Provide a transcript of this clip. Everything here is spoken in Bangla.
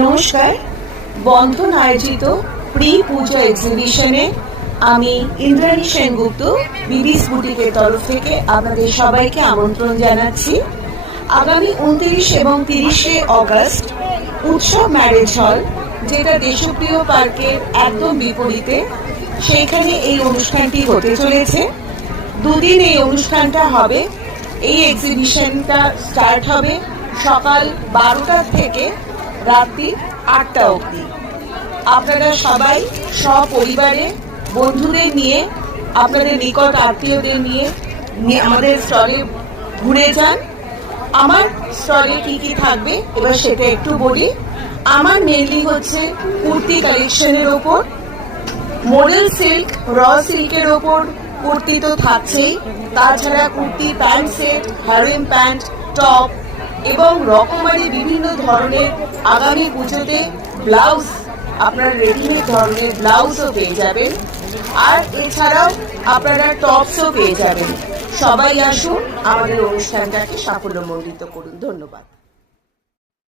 নমস্কার। বন্ধন আয়োজিত প্রি পূজা এক্সিবিশনে আমি ইন্দ্রাণী সেনগুপ্ত বিবিস বুটিকের তরফ থেকে আপনাদের সবাইকে আমন্ত্রণ জানাচ্ছি। আগামী 29 এবং 30শে অগস্ট উৎসব ম্যারেজ হল, যেটা দেশপ্রিয় পার্কের একদম বিপরীতে, সেইখানে এই অনুষ্ঠানটি হতে চলেছে। দুদিন এই অনুষ্ঠানটা হবে। এই এক্সিবিশনটা স্টার্ট হবে সকাল 12টা থেকে রাত্রি 8টা অবধি। আপনারা সবাই সপরিবারে বন্ধুদের নিয়ে, আপনাদের নিকট আত্মীয়দের নিয়ে আমাদের স্টলে ঘুরে যান। আমার স্টলে কি কি থাকবে এবার সেটা একটু বলি। আমার মেনলি হচ্ছে কুর্তি কালেকশনের ওপর, মডেল সিল্ক, র সিল্কের ওপর কুর্তি তো থাকছেই, তাছাড়া kurti, pant set, heroin pant, top এবং রকমারি বিভিন্ন ধরনের আগামী পুজোতে ব্লাউজ, আপনারা রেডিমেড ধরনের ব্লাউজও পেয়ে যাবেন। আর এছাড়াও আপনারা টপসও পেয়ে যাবেন। সবাই আসুন, আমাদের অনুষ্ঠানটাকে সাফল্যমণ্ডিত করুন। ধন্যবাদ।